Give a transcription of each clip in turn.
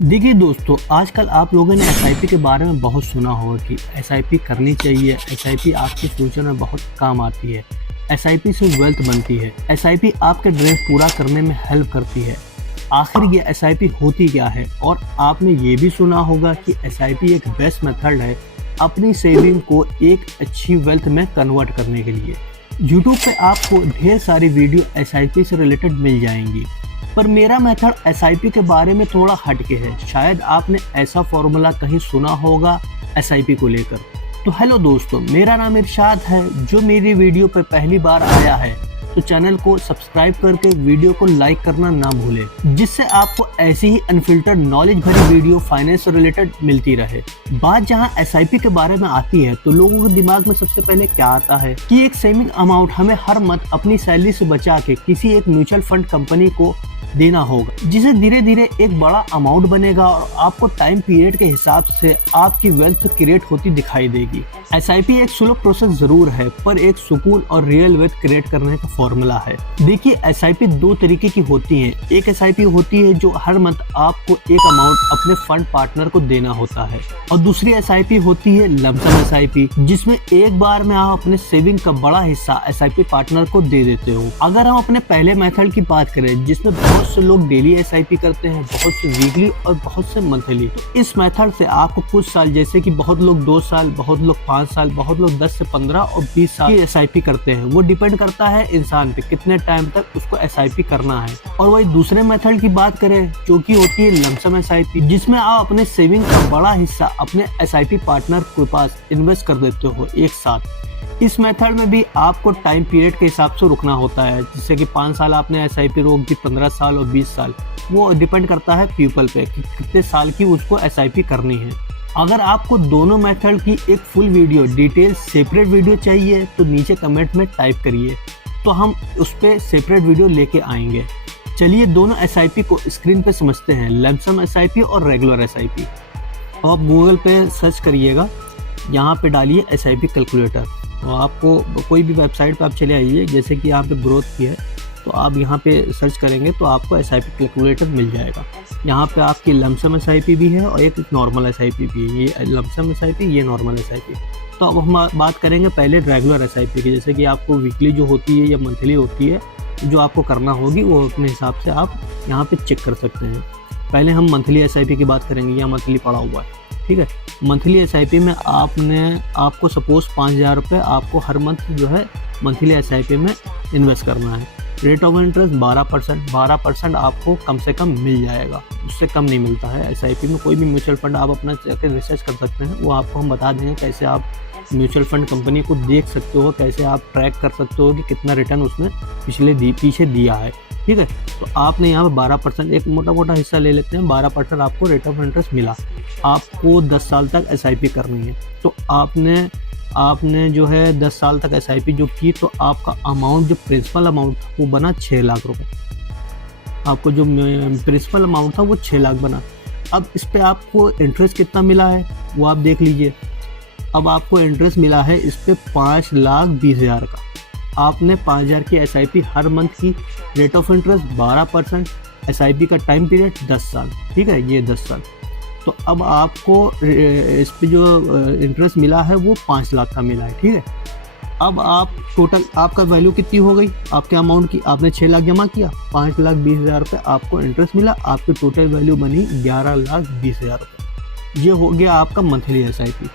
देखिए दोस्तों, आजकल आप लोगों ने एसआईपी के बारे में बहुत सुना होगा कि एसआईपी करनी चाहिए। एसआईपी आपके फ्यूचर में बहुत काम आती है। एसआईपी से वेल्थ बनती है। एसआईपी आपके ड्रीम पूरा करने में हेल्प करती है। आखिर ये एसआईपी होती क्या है? और आपने ये भी सुना होगा कि एसआईपी एक बेस्ट मेथड है अपनी सेविंग को एक अच्छी वेल्थ में कन्वर्ट करने के लिए। यूट्यूब पे आपको ढेर सारी वीडियो एसआईपी से रिलेटेड मिल जाएंगी, पर मेरा मेथड एसआईपी के बारे में थोड़ा हटके है। शायद आपने ऐसा फॉर्मूला कहीं सुना होगा एसआईपी को लेकर। तो हेलो दोस्तों, मेरा नाम इरशाद है। जो मेरी वीडियो पर पहली बार आया है तो चैनल को सब्सक्राइब करके वीडियो को लाइक करना ना भूलें, जिससे आपको ऐसी ही अनफिल्टर्ड नॉलेज भरी वीडियो फाइनेंस से रिलेटेड मिलती रहे। बात जहां एसआईपी के बारे में आती है तो लोगों के दिमाग में सबसे पहले क्या आता है कि एक सेविंग अमाउंट हमें हर मंथ अपनी सैलरी से बचा के किसी एक म्यूचुअल फंड कंपनी को देना होगा, जिसे धीरे धीरे एक बड़ा अमाउंट बनेगा और आपको टाइम पीरियड के हिसाब से आपकी वेल्थ क्रिएट होती दिखाई देगी। एसआईपी एक स्लो प्रोसेस जरूर है, पर एक सुकून और रियल वेल्थ क्रिएट करने का फॉर्मूला है। देखिए, एसआईपी दो तरीके की होती है। एक एसआईपी होती है जो हर मंथ आपको एक अमाउंट अपने फंड पार्टनर को देना होता है, और दूसरी एसआईपी होती है लमसम एसआईपी, जिसमें एक बार में आप अपने सेविंग का बड़ा हिस्सा एसआईपी पार्टनर को दे देते हो। अगर हम अपने पहले मेथड की बात करें, जिसमें बहुत से लोग डेली एसआईपी करते हैं, बहुत से वीकली और बहुत से मंथली, तो इस मेथड से आपको कुछ साल, जैसे कि बहुत लोग 2 साल, बहुत लोग 5 साल, बहुत लोग 10 से 15 और 20 साल की एसआईपी करते हैं। वो डिपेंड करता है इंसान पे कितने टाइम तक उसको एसआईपी करना है। और वही दूसरे मेथड की बात करें, जो कि होती है लमसम एसआईपी, जिसमें आप अपने सेविंग का बड़ा हिस्सा अपने एसआईपी पार्टनर के पास इन्वेस्ट कर देते हो एक साथ। इस मेथड में भी आपको टाइम पीरियड के हिसाब से रुकना होता है, जैसे कि 5 साल आपने एसआईपी रोक दी, 15 साल और 20 साल। वो डिपेंड करता है पीपल पे कि कितने साल की उसको एसआईपी करनी है। अगर आपको दोनों मेथड की एक full video detail separate video चाहिए तो नीचे कमेंट में टाइप करिए, तो हम उस पर सेपरेट वीडियो लेके आएंगे। चलिए दोनों एसआईपी को स्क्रीन पे समझते हैं, लमसम एसआईपी और रेगुलर एसआईपी। आप गूगल पे सर्च करिएगा, यहाँ पे डालिए एसआईपी कैलकुलेटर, और आपको कोई भी वेबसाइट पे आप चले आइए, जैसे कि यहाँ पे ग्रोथ की है तो आप यहाँ पे सर्च करेंगे तो आपको एसआईपी कैलकुलेटर मिल जाएगा। यहाँ पे आपकी लमसम एसआईपी भी है और एक नॉर्मल एसआईपी भी है। ये लमसम एसआईपी, ये नॉर्मल एसआईपी। तो अब हम बात करेंगे पहले रेगुलर एसआईपी की, जैसे कि आपको वीकली जो होती है या मंथली होती है, जो आपको करना होगी वो अपने हिसाब से आप यहाँ पे चेक कर सकते हैं। पहले हम मंथली एसआईपी की बात करेंगे, या मंथली पड़ा हुआ है, ठीक है। मंथली एसआईपी में आपको सपोज 5,000 रुपये आपको हर मंथ जो है मंथली एसआईपी में इन्वेस्ट करना है। रेट ऑफ इंटरेस्ट 12% आपको कम से कम मिल जाएगा, उससे कम नहीं मिलता है एसआईपी में। कोई भी म्यूचुअल फंड आप अपना जाकर रिसर्च कर सकते हैं, वो आपको हम बता देंगे कैसे आप म्यूचुअल फंड कंपनी को देख सकते हो, कैसे आप ट्रैक कर सकते हो कि कितना रिटर्न उसने पीछे दिया है, ठीक है। तो आपने यहाँ पर 12%, एक मोटा हिस्सा ले लेते हैं, 12% आपको रेट ऑफ इंटरेस्ट मिला। आपको 10 साल तक एसआईपी करनी है, तो आपने जो है 10 साल तक एसआईपी जो की, तो आपका अमाउंट, जो प्रिंसिपल अमाउंट था वो बना 6 लाख रुपए। आपको जो प्रिंसिपल अमाउंट था वो 6 लाख बना। अब इस पे आपको इंटरेस्ट कितना मिला है वो आप देख लीजिए। अब आपको इंटरेस्ट मिला है इस पे 5,20,000 का। आपने 5,000 की एसआईपी हर मंथ की, रेट ऑफ इंटरेस्ट 12%, एसआईपी का टाइम पीरियड 10 साल, ठीक है, ये 10 साल। तो अब आपको इस पे जो इंटरेस्ट मिला है वो 5 लाख का मिला है, ठीक है। अब आप टोटल आपका वैल्यू कितनी हो गई आपके अमाउंट की? आपने 6 लाख जमा किया, 5,20,000 रुपये आपको इंटरेस्ट मिला, आपकी टोटल वैल्यू बनी 11,20,000 रुपये। ये हो गया आपका मंथली एसआईपी।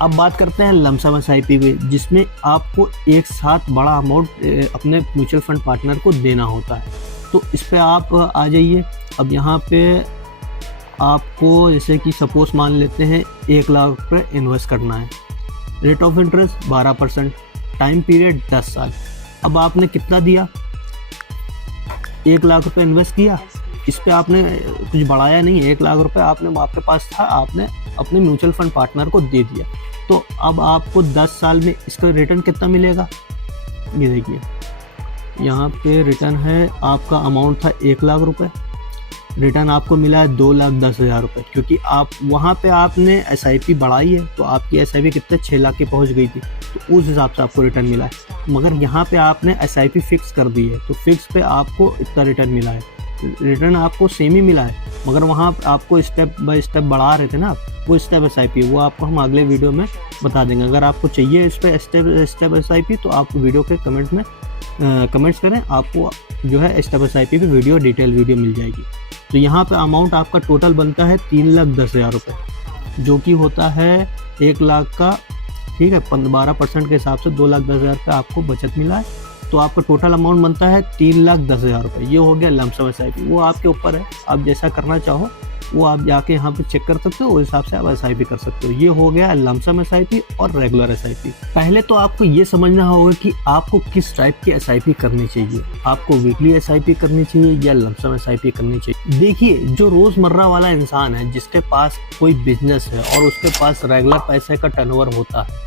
अब बात करते हैं लमसम एसआईपी पे, जिसमें आपको एक साथ बड़ा अमाउंट अपने म्यूचुअल फंड पार्टनर को देना होता है। तो इस पर आप आ जाइए। अब यहाँ पे आपको, जैसे कि सपोज मान लेते हैं 1 लाख रुपये इन्वेस्ट करना है, rate of interest 12%, time period 10 साल। अब आपने कितना दिया? 1 लाख रुपये इन्वेस्ट किया, इस पर आपने कुछ बढ़ाया नहीं, 1 लाख रुपये आपके पास था, आपने अपने म्यूचुअल फंड पार्टनर को दे दिया। तो अब आपको 10 साल में इसका रिटर्न कितना मिलेगा? ये देखिए, यहाँ पे रिटर्न है, आपका अमाउंट था 1 लाख रुपये, रिटर्न आपको मिला है 2,10,000 रुपये, क्योंकि आप वहाँ पे आपने एसआईपी बढ़ाई है, तो आपकी एसआईपी कितने 6 लाख की पहुँच गई थी, तो उस हिसाब से आपको रिटर्न मिला है। मगर यहाँ पे आपने एसआईपी फिक्स कर दी है, तो फिक्स पे आपको इतना रिटर्न मिला है, रिटर्न आपको सेम ही मिला है, मगर वहाँ आपको स्टेप बाय स्टेप बढ़ा रहे थे ना, वो स्टेप SIP, वो आपको हम अगले वीडियो में बता देंगे। अगर आपको चाहिए इस पर स्टेप SIP तो आप वीडियो के कमेंट में कमेंट्स करें, आपको जो है स्टेप SIP पे डिटेल वीडियो मिल जाएगी। तो यहाँ पे अमाउंट आपका टोटल बनता है 3,10,000 रुपये, जो कि होता है 1 लाख का, ठीक है, 12% के हिसाब से 2,10,000 का आपको बचत मिला है। तो आपका टोटल अमाउंट बनता है 3,10,000 रुपये। ये हो गया लमसम SIP। वो आपके ऊपर है, आप जैसा करना चाहो वो आप जाके यहाँ पे चेक कर सकते हो, उस हिसाब से आप SIP कर सकते हो। ये हो गया लमसम SIP और रेगुलर SIP। पहले तो आपको ये समझना होगा कि आपको किस टाइप की SIP करनी चाहिए। आपको वीकली SIP करनी चाहिए या लमसम SIP करनी चाहिए। देखिए, जो रोज़मर्रा वाला इंसान है, जिसके पास कोई बिजनेस है और उसके पास रेगुलर पैसे का टर्नओवर होता है,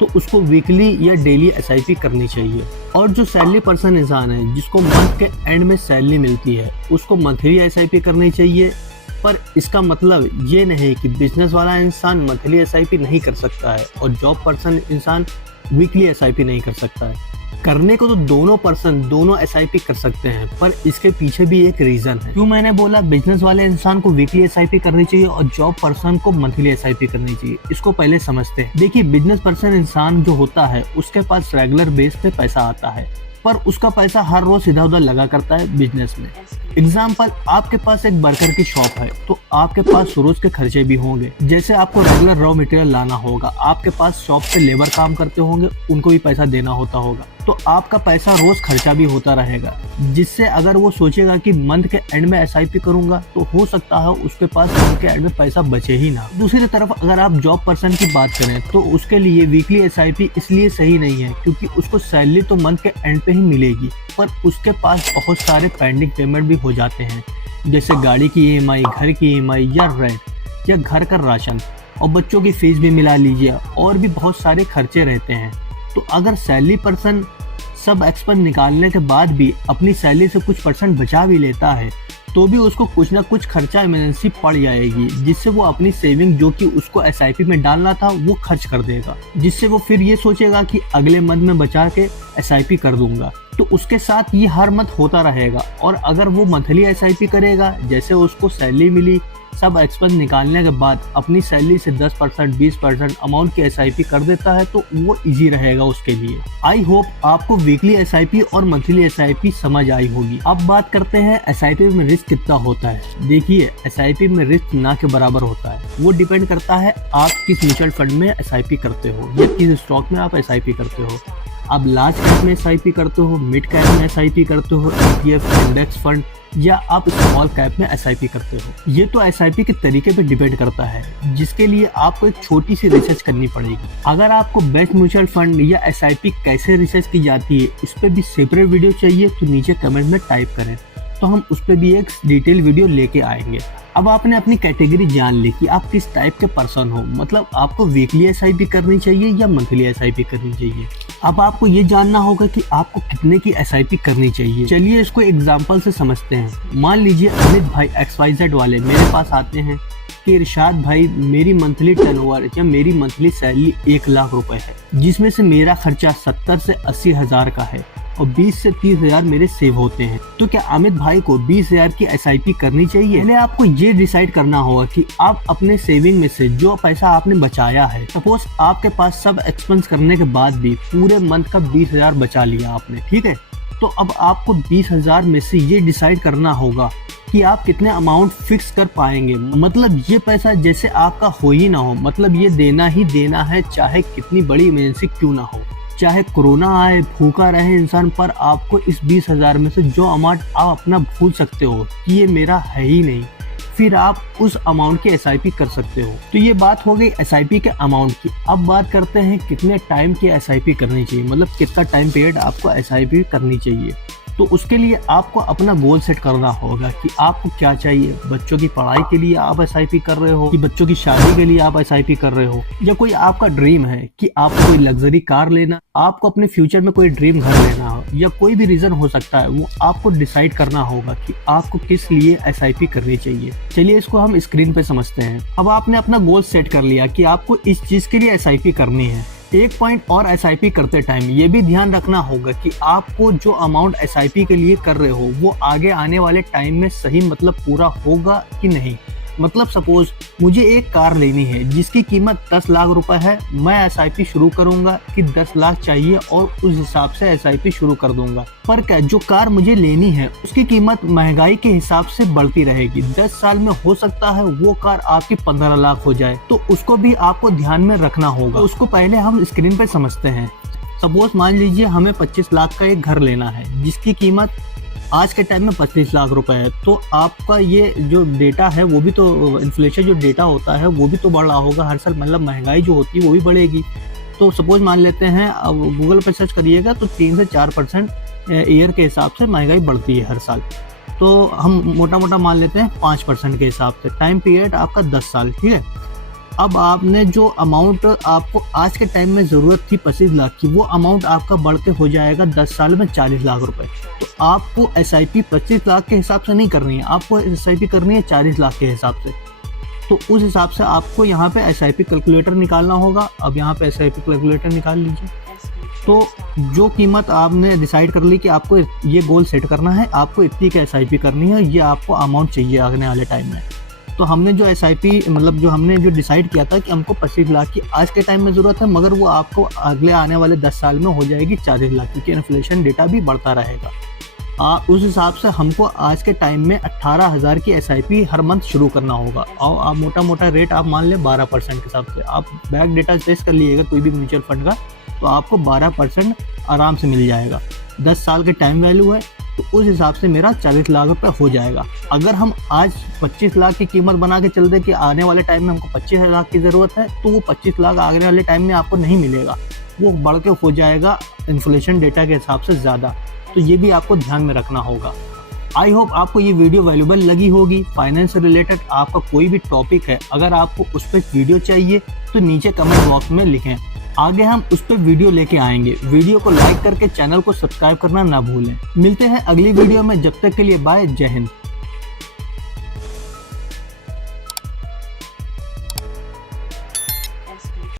तो उसको वीकली या डेली SIP करनी चाहिए। और जो सैलरी पर्सन इंसान है, जिसको मंथ के एंड में सैलरी मिलती है, उसको मंथली SIP करनी चाहिए। पर इसका मतलब ये नहीं कि बिजनेस वाला इंसान मंथली SIP नहीं कर सकता है और जॉब पर्सन इंसान वीकली SIP नहीं कर सकता है। करने को तो दोनों पर्सन दोनों SIP कर सकते हैं, पर इसके पीछे भी एक रीज़न है। क्यों मैंने बोला बिजनेस वाले इंसान को वीकली SIP करनी चाहिए और जॉब पर्सन को मंथली SIP करनी चाहिए, इसको पहले समझते हैं। देखिए, बिजनेस पर्सन इंसान जो होता है, उसके पास रेगुलर बेस पे पैसा आता है, पर उसका पैसा हर रोज इधर उधर लगा करता है बिजनेस में। एग्जाम्पल, आपके पास एक बर्गर की शॉप है, तो आपके पास रोज के खर्चे भी होंगे। जैसे आपको रेगुलर रॉ मटेरियल लाना होगा, आपके पास शॉप पे लेबर काम करते होंगे, उनको भी पैसा देना होता होगा, तो आपका पैसा रोज खर्चा भी होता रहेगा। जिससे अगर वो सोचेगा कि मंथ के एंड में SIP करूंगा, तो हो सकता है उसके पास मंथ के एंड में पैसा बचे ही ना। दूसरी तरफ अगर आप जॉब पर्सन की बात करें, तो उसके लिए वीकली SIP इसलिए सही नहीं है क्योंकि उसको सैलरी तो मंथ के एंड पे ही मिलेगी, पर उसके पास बहुत सारे पेंडिंग पेमेंट भी हो जाते हैं, जैसे गाड़ी की EMI, घर की EMI या रेंट या घर का राशन, और बच्चों की फीस भी मिला लीजिए, और भी बहुत सारे खर्चे रहते हैं। तो अगर सैलरी पर्सन सब एक्सपेंस निकालने के बाद भी अपनी सैलरी से कुछ % बचा भी लेता है, तो भी उसको कुछ ना कुछ खर्चा इमरजेंसी पड़ जाएगी, जिससे वो अपनी सेविंग जो कि उसको SIP में डालना था वो खर्च कर देगा, जिससे वो फिर ये सोचेगा कि अगले मंथ में बचा के SIP कर दूंगा। तो उसके साथ ये हर मंथ होता रहेगा। और अगर वो मंथली SIP करेगा, जैसे उसको सैलरी मिली, सब एक्सपेंस निकालने के बाद अपनी सैलरी से 10% 20% अमाउंट की SIP कर देता है, तो वो इजी रहेगा उसके लिए। आई होप आपको वीकली SIP और मंथली SIP समझ आई होगी। अब बात करते हैं SIP में रिस्क कितना होता है। देखिए, SIP में रिस्क ना के बराबर होता है। वो डिपेंड करता है आप किस म्यूचुअल फंड में SIP करते हो या किस स्टॉक में आप SIP करते हो। आप लार्ज कैप में SIP करते हो, मिड कैप में SIP करते हो, ETF, इंडेक्स फंड, या आप स्मॉल कैप में SIP करते हो। ये तो SIP के तरीके पे डिपेंड करता है, जिसके लिए आपको एक छोटी सी रिसर्च करनी पड़ेगी। अगर आपको बेस्ट म्यूचुअल फंड या SIP कैसे रिसर्च की जाती है, इस पर भी सेपरेट वीडियो चाहिए तो नीचे कमेंट में टाइप करें, तो हम उस पर भी एक डिटेल वीडियो लेके आएंगे। अब आपने अपनी कैटेगरी जान ली कि आप किस टाइप के पर्सन हो, मतलब आपको वीकली SIP करनी चाहिए या मंथली SIP करनी चाहिए। अब आपको ये जानना होगा कि आपको कितने की SIP करनी चाहिए। चलिए इसको एग्जांपल से समझते हैं। मान लीजिए अमित भाई XYZ वाले मेरे पास आते हैं कि इरशाद भाई, मेरी मंथली टर्नओवर या मेरी मंथली सैलरी 1 लाख रुपए है, जिसमें से मेरा खर्चा 70 से 80 हज़ार का है और 20 से 30 हज़ार मेरे सेव होते हैं। तो क्या अमित भाई को 20 हज़ार की SIP करनी चाहिए? पहले आपको ये डिसाइड करना होगा कि आप अपने सेविंग में से जो पैसा आपने बचाया है, सपोज आपके पास सब एक्सपेंस करने के बाद भी पूरे मंथ का 20 हज़ार बचा लिया आपने, ठीक है, तो अब आपको 20 हज़ार में से ये डिसाइड करना होगा कि आप कितने अमाउंट फिक्स कर पाएंगे। मतलब ये पैसा जैसे आपका हो ही ना हो, मतलब ये देना ही देना है, चाहे कितनी बड़ी इमरजेंसी क्यों ना हो, चाहे कोरोना आए, भूखा रहे इंसान, पर आपको इस 20 हज़ार में से जो अमाउंट आप अपना भूल सकते हो कि ये मेरा है ही नहीं, फिर आप उस अमाउंट की SIP कर सकते हो। तो ये बात हो गई SIP के अमाउंट की। अब बात करते हैं कितने टाइम की SIP करनी चाहिए, मतलब कितना टाइम पीरियड आपको SIP करनी चाहिए। तो उसके लिए आपको अपना गोल सेट करना होगा कि आपको क्या चाहिए। बच्चों की पढ़ाई के लिए आप SIP कर रहे हो कि बच्चों की शादी के लिए आप SIP कर रहे हो, या कोई आपका ड्रीम है कि आपको कोई लग्जरी कार लेना, आपको अपने फ्यूचर में कोई ड्रीम घर लेना हो, या कोई भी रीजन हो सकता है, वो आपको डिसाइड करना होगा कि आपको किस लिए SIP करनी चाहिए। चलिए इसको हम स्क्रीन पे समझते हैं। अब आपने अपना गोल सेट कर लिया कि आपको इस चीज के लिए SIP करनी है, एक पॉइंट और एसआईपी करते टाइम ये भी ध्यान रखना होगा कि आपको जो अमाउंट एसआईपी के लिए कर रहे हो वो आगे आने वाले टाइम में सही मतलब पूरा होगा कि नहीं। मतलब सपोज मुझे एक कार लेनी है जिसकी कीमत 10 लाख रुपए है, मैं एसआईपी शुरू करूंगा कि 10 लाख चाहिए और उस हिसाब से एसआईपी शुरू कर दूंगा। पर क्या जो कार मुझे लेनी है उसकी कीमत महंगाई के हिसाब से बढ़ती रहेगी। 10 साल में हो सकता है वो कार आपकी 15 लाख हो जाए, तो उसको भी आपको ध्यान में रखना होगा। उसको पहले हम स्क्रीन पे समझते हैं। सपोज मान लीजिए हमें 25 लाख का एक घर लेना है जिसकी कीमत आज के टाइम में 25 लाख रुपए है। तो आपका ये जो डेटा है वो भी तो इन्फ्लेशन जो डेटा होता है वो भी तो बढ़ रहा होगा हर साल, मतलब महंगाई जो होती है वो भी बढ़ेगी। तो सपोज मान लेते हैं, अब गूगल पर सर्च करिएगा तो 3 से 4% ईयर के हिसाब से महंगाई बढ़ती है हर साल। तो हम मोटा मोटा मान लेते हैं 5% के हिसाब से। टाइम पीरियड आपका 10 साल, ठीक है। अब आपने जो अमाउंट आपको आज के टाइम में ज़रूरत थी 25 लाख की, वो अमाउंट आपका बढ़ के हो जाएगा 10 साल में 40 लाख रुपए। तो आपको एसआईपी 25 लाख के हिसाब से नहीं करनी है, आपको एसआईपी करनी है 40 लाख के हिसाब से। तो उस हिसाब से आपको यहाँ पे एसआईपी कैलकुलेटर निकालना होगा। अब यहाँ पे एसआईपी कैलकुलेटर निकाल लीजिए। तो जो कीमत आपने डिसाइड कर ली कि आपको ये गोल सेट करना है, आपको इतनी का एसआईपी करनी है, ये आपको अमाउंट चाहिए आने वाले टाइम में। तो हमने जो एसआईपी मतलब जो हमने जो डिसाइड किया था कि हमको 25 लाख की आज के टाइम में ज़रूरत है, मगर वो आपको अगले आने वाले 10 साल में हो जाएगी 40 लाख, क्योंकि इन्फ्लेशन डेटा भी बढ़ता रहेगा। उस हिसाब से हमको आज के टाइम में 18,000 की एसआईपी हर मंथ शुरू करना होगा। और आप मोटा मोटा रेट आप मान लें 12% के हिसाब से। आप बैक डेटा टेस्ट कर लीजिएगा कोई भी म्यूचुअल फंड का, तो आपको 12% आराम से मिल जाएगा। 10 साल के टाइम वैल्यू है, तो उस हिसाब से मेरा 40 लाख रुपए हो जाएगा। अगर हम आज 25 लाख की कीमत बना के चलते कि आने वाले टाइम में हमको 25 लाख की ज़रूरत है, तो वो 25 लाख आने वाले टाइम में आपको नहीं मिलेगा, वो बढ़ के हो जाएगा इन्फ्लेशन डेटा के हिसाब से ज़्यादा। तो ये भी आपको ध्यान में रखना होगा। आई होप आपको ये वीडियो वैल्यूबल लगी होगी। फाइनेंस से रिलेटेड आपका कोई भी टॉपिक है, अगर आपको उस पर वीडियो चाहिए तो नीचे कमेंट बॉक्स में लिखें, आगे हम उस पर वीडियो लेके आएंगे। वीडियो को लाइक करके चैनल को सब्सक्राइब करना ना भूलें। मिलते हैं अगली वीडियो में, जब तक के लिए बाय, जय हिंद।